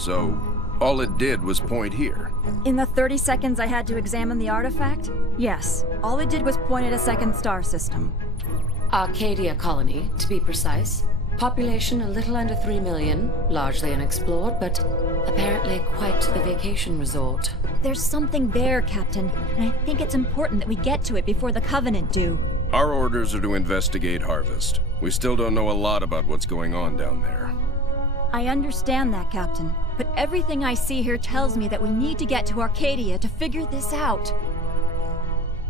So, all it did was point here. In the 30 seconds I had to examine the artifact? Yes. All it did was point at a second star system. Arcadia colony, to be precise. Population a little under 3 million, largely unexplored, but apparently quite the vacation resort. There's something there, Captain, and I think it's important that we get to it before the Covenant do. Our orders are to investigate Harvest. We still don't know a lot about what's going on down there. I understand that, Captain, but everything I see here tells me that we need to get to Arcadia to figure this out.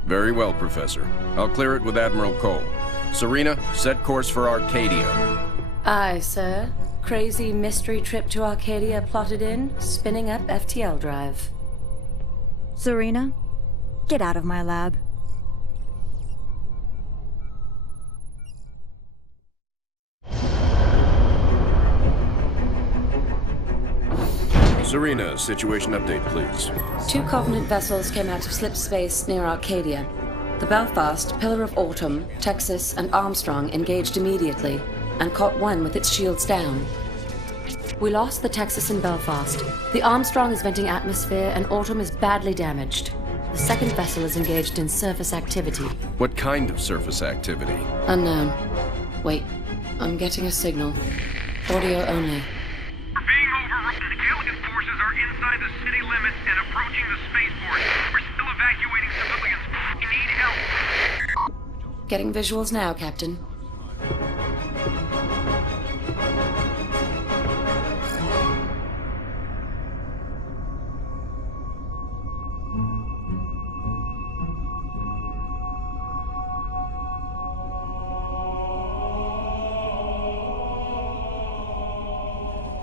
Very well, Professor. I'll clear it with Admiral Cole. Serena, set course for Arcadia. Aye, sir. Crazy mystery trip to Arcadia plotted in, spinning up FTL drive. Serena, get out of my lab. Serena, situation update, please. 2 Covenant vessels came out of slip space near Arcadia. The Belfast, Pillar of Autumn, Texas, and Armstrong engaged immediately, and caught one with its shields down. We lost the Texas and Belfast. The Armstrong is venting atmosphere, and Autumn is badly damaged. The second vessel is engaged in surface activity. What kind of surface activity? Unknown. Wait, I'm getting a signal. Audio only. We're being overrun. Alien forces are inside the city limits and approaching the spaceport. We're still evacuating civilians. We need help. Getting visuals now, Captain.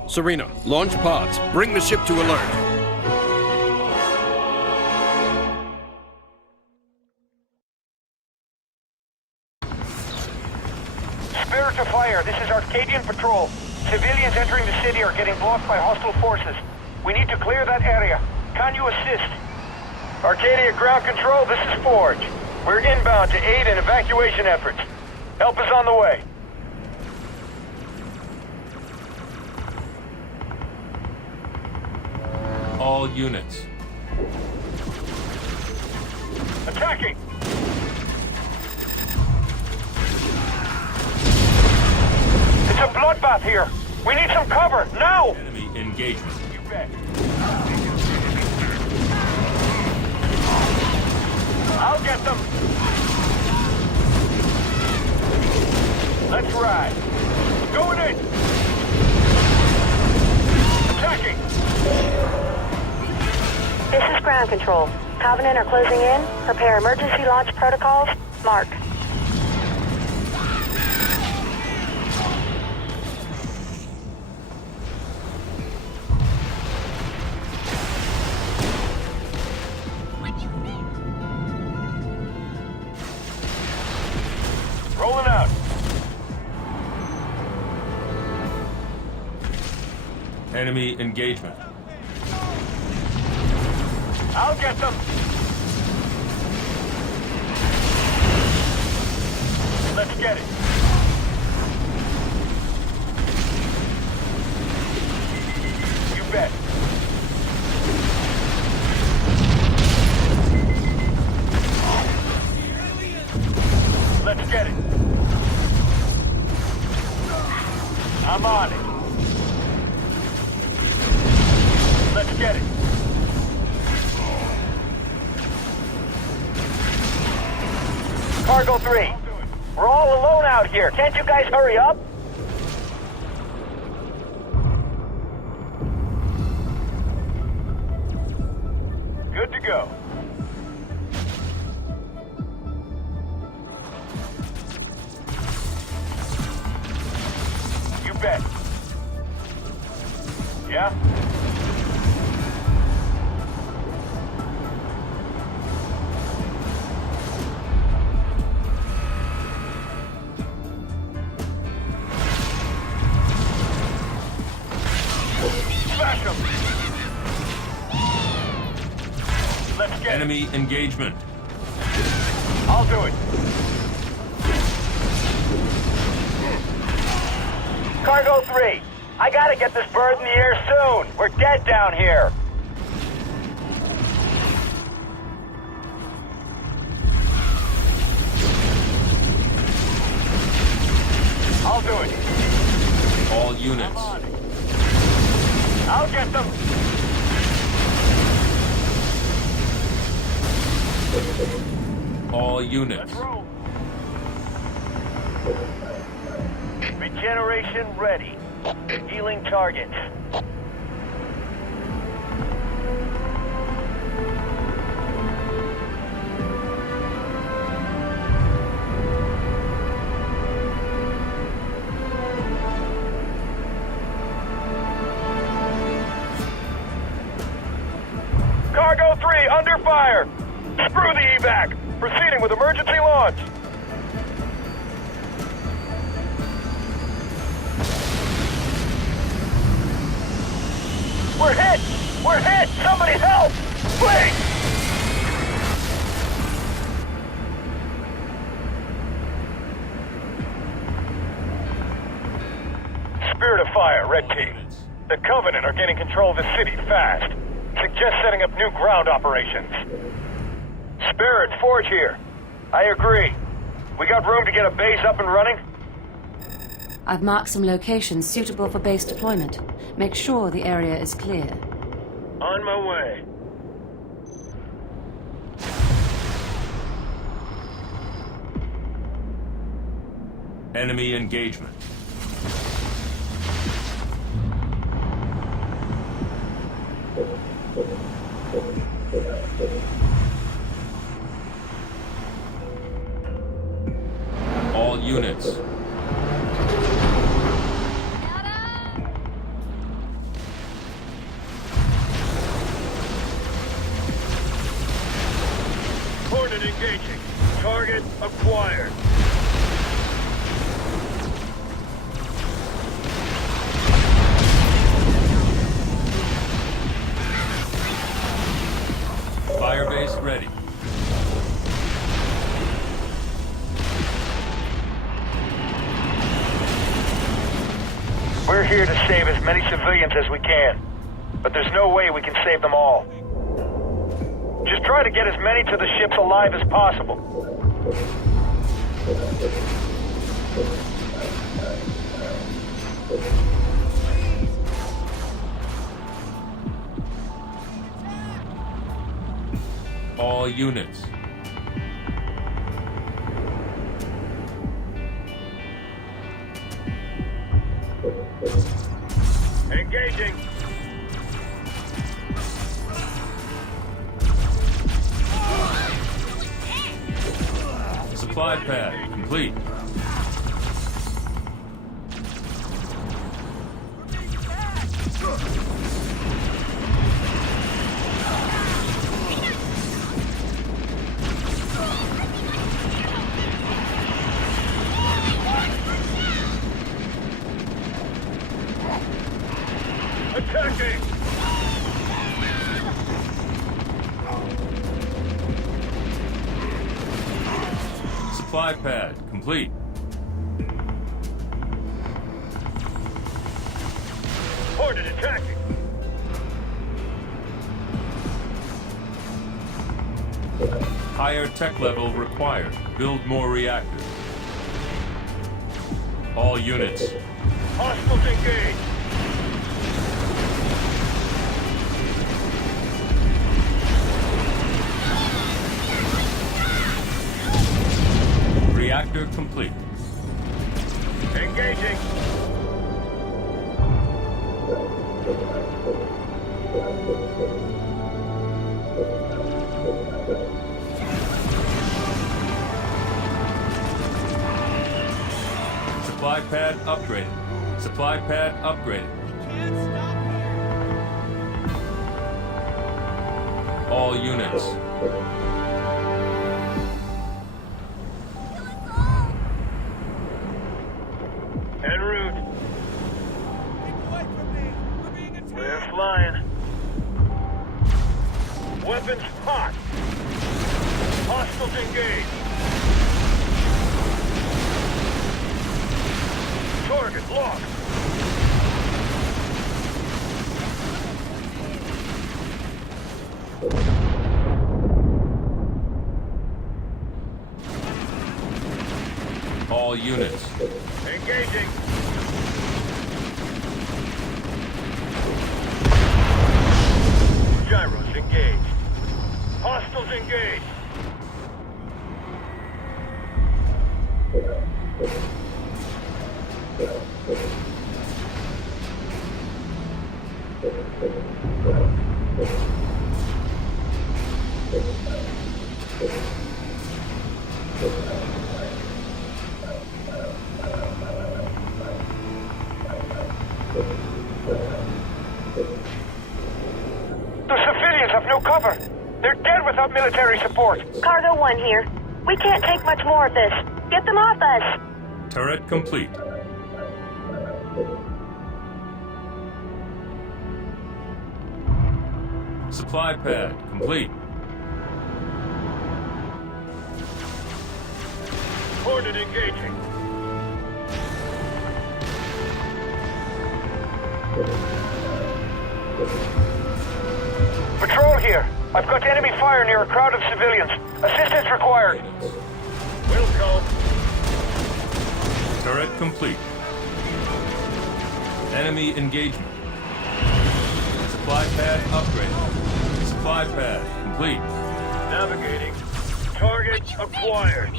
Serena, launch pods. Bring the ship to alert. Spirit to fire. This is Arcadian Patrol. Civilians entering the city are getting blocked by hostile forces. We need to clear that area. Can you assist? Arcadia Ground Control, this is Forge. We're inbound to aid in evacuation efforts. Help is on the way. All units. Attacking! It's a bloodbath here! We need some cover, now! Enemy engagement. You bet. I'll get them! Let's ride. Going in! Attacking! This is Ground Control. Covenant are closing in. Prepare emergency launch protocols. Mark. Rolling out. Enemy engagement. I'll get them. Let's get it. You bet. Let's get it. I'm on it. Let's get it. Cargo 3, we're all alone out here. Can't you guys hurry up? Good to go. You bet. Yeah? Smash 'em. Let's get Enemy engagement. I'll do it. Cargo 3, I gotta get this bird in the air soon. We're dead down here. I'll do it. All units. I'll get them. All units. Regeneration ready. Healing targets. Cargo 3 under fire. Screw the evac. Proceeding with emergency launch. We're hit! We're hit! Somebody help! Please! Spirit of Fire, Red Team. The Covenant are gaining control of the city fast. Suggest setting up new ground operations. Spirit, Forge here. I agree. We got room to get a base up and running? I've marked some locations suitable for base deployment. Make sure the area is clear. On my way. Enemy engagement. All units. Hornet engaging. Target acquired. Firebase ready. We're here to save as many civilians as we can, but there's no way we can save them all. Just try to get as many to the ships alive as possible. All units. Engaging. Supply pad complete. Attacking! Supply pad complete. Hornet attacking! Higher tech level required. Build more reactors. All units. Hostiles engaged! Reactor complete. Engaging! Supply pad upgraded. Supply pad upgraded. All units. En route. We're flying. Weapons hot. Hostiles engaged. Target locked. units. Engaging. Gyros engaged. Hostiles engaged. The civilians have no cover. They're dead without military support. Cargo 1 here. We can't take much more of this. Get them off us! Turret complete. Supply pad complete. Hornet engaging. Patrol here. I've got enemy fire near a crowd of civilians. Assistance required. Will go. Turret complete. Enemy engagement. Supply pad upgrade. Supply pad complete. Navigating. Target acquired.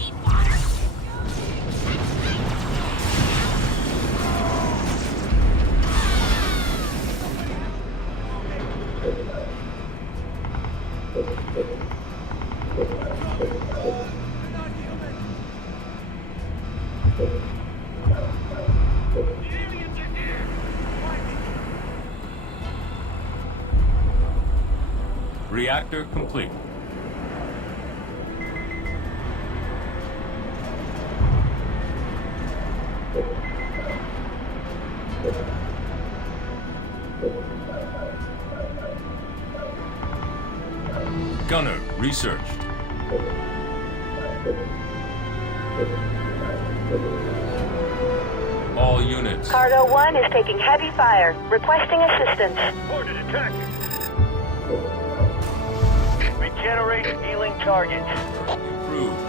Reactor complete. Gunner researched. All units. Cargo 1 is taking heavy fire. Requesting assistance. Hornet attacking. Regenerate healing targets. Approved.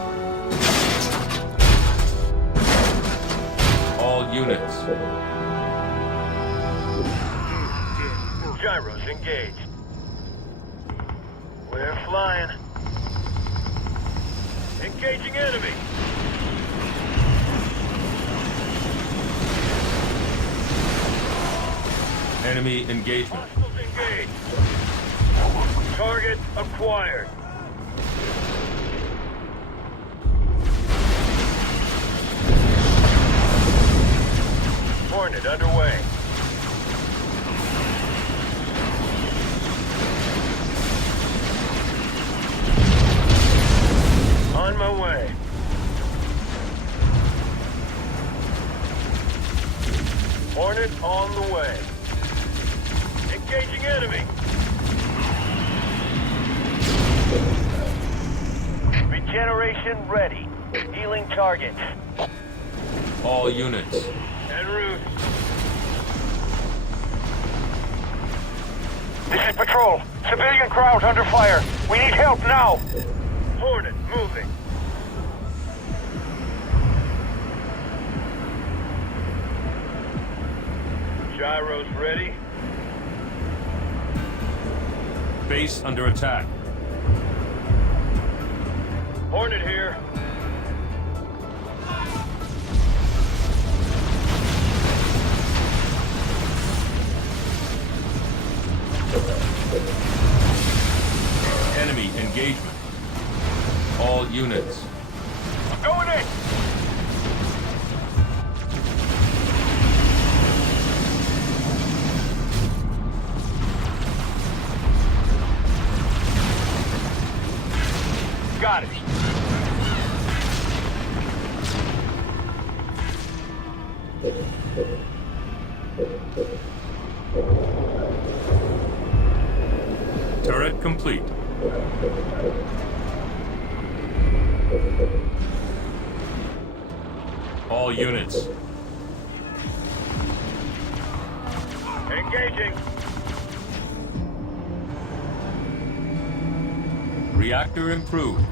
All units. Gyros engaged. We're flying. Engaging enemy. Enemy engagement. Hostiles engaged. Target acquired. Hornet underway. On my way. Hornet on the way. Engaging enemy. Regeneration ready. Healing targets. All units. En route. This is patrol. Civilian crowd under fire. We need help now. Hornet moving. Gyros ready. Base under attack. Hornet here. Enemy engagement. All units. I'm going in. Got it. Turret complete. All units. Engaging. Reactor improved.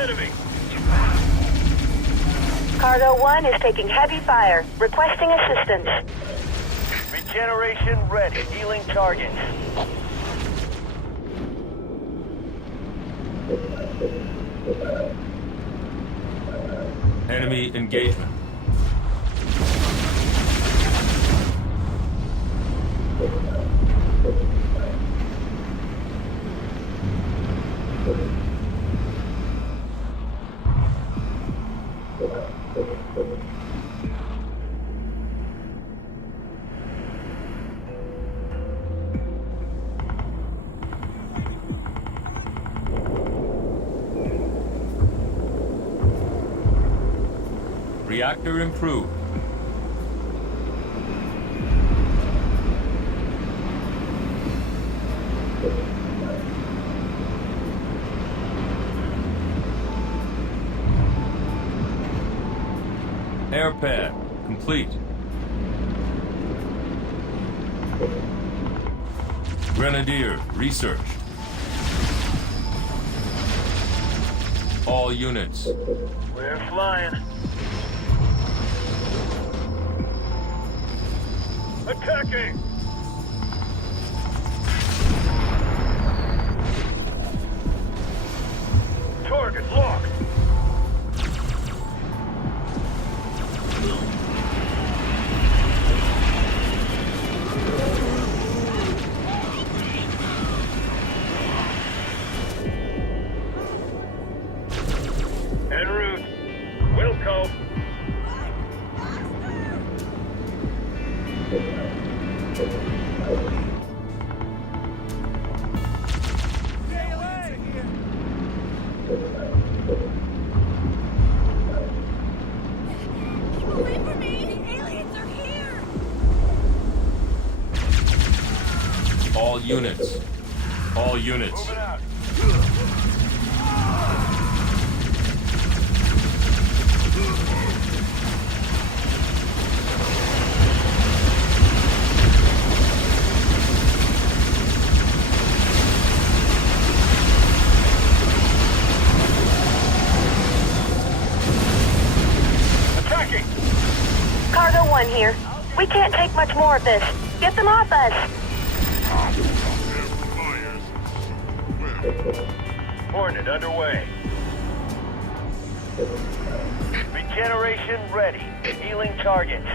enemy! Cargo 1 is taking heavy fire. Requesting assistance. Regeneration ready. Healing targets. Enemy engagement. Reactor improved. Air pad complete. Grenadier research. All units. We're flying. Attacking! Target locked! En route. Wilco. Wait for me! The aliens are here! All units. All units. Moving out. Attacking! Cargo 1 here. We can't take much more of this. Get them off us. Hornet underway. Regeneration ready. Healing targets.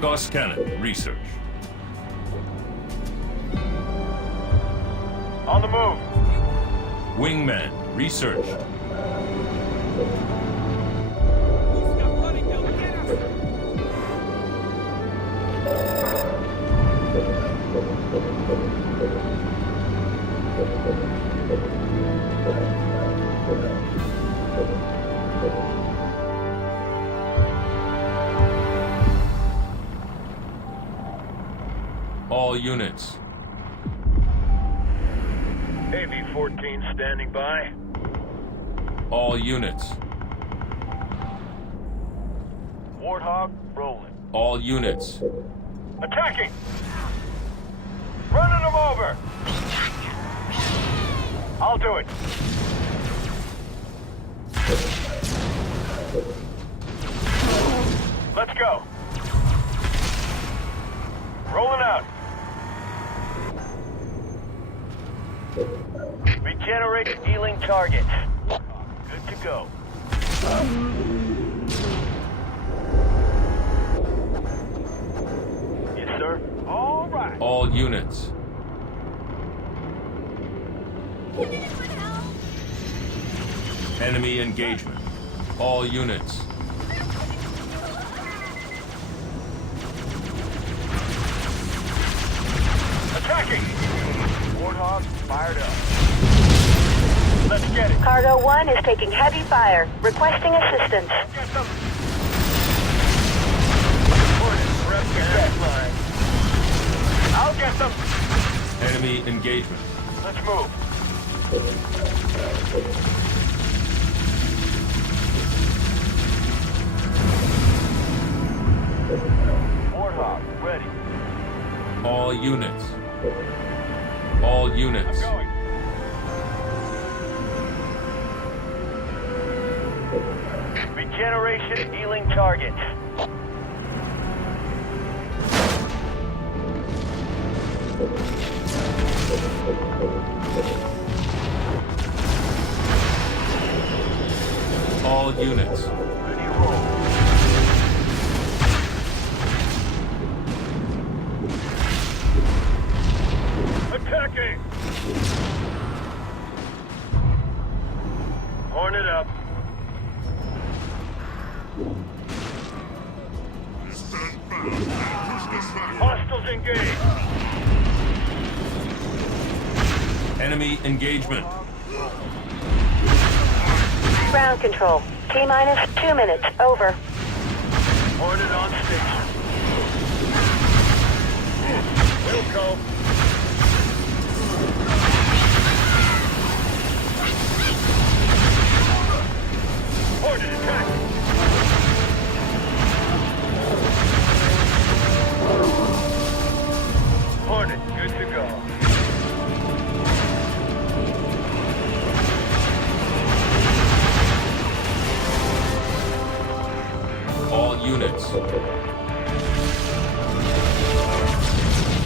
Gauss cannon research. On the move. Wingman research. All units. AV-14 standing by. All units. Warthog rolling. All units. Attacking! Running them over! I'll do it. Let's go. Rolling out. Regenerate healing targets. Good to go. Yes, sir. All right. All units. Enemy engagement. All units. Attacking! Warthog fired up. Let's get it. Cargo 1 is taking heavy fire. Requesting assistance. Get them. Hornet, rep gas line. I'll get them. Enemy engagement. Let's move. Warthog, ready. All units. All units. I'm going. generation dealing targets. All units. Ready to roll. Attacking! Horn it up. Hostiles engaged. Enemy engagement. Ground control. T-minus 2 minutes. Over. Hornet on station. Wilco. Hornet attack. Hornet, good to go. All units.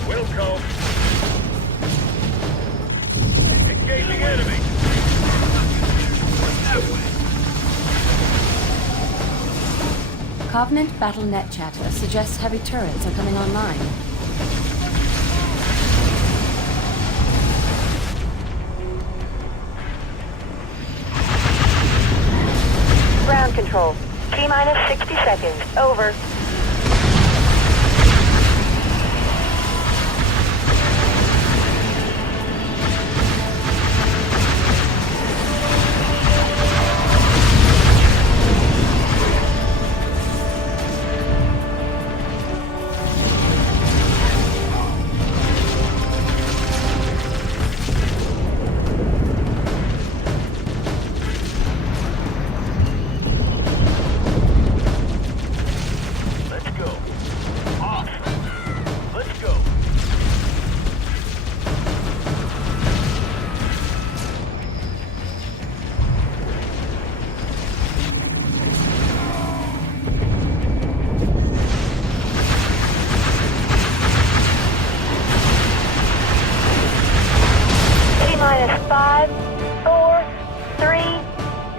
Wilco. Engaging enemy. Covenant BattleNet chatter suggests heavy turrets are coming online. Ground control. T-minus 60 seconds. Over. Let's go. Awesome. Let's go. T-minus 5, 4, 3,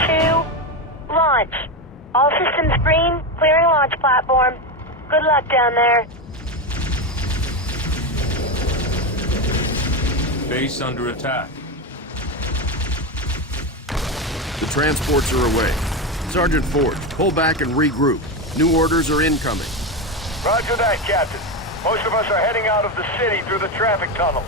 2, launch. All systems green, clearing launch platform. Good luck down there. Base under attack. The transports are away. Sergeant Forge, pull back and regroup. New orders are incoming. Roger that, Captain. Most of us are heading out of the city through the traffic tunnels.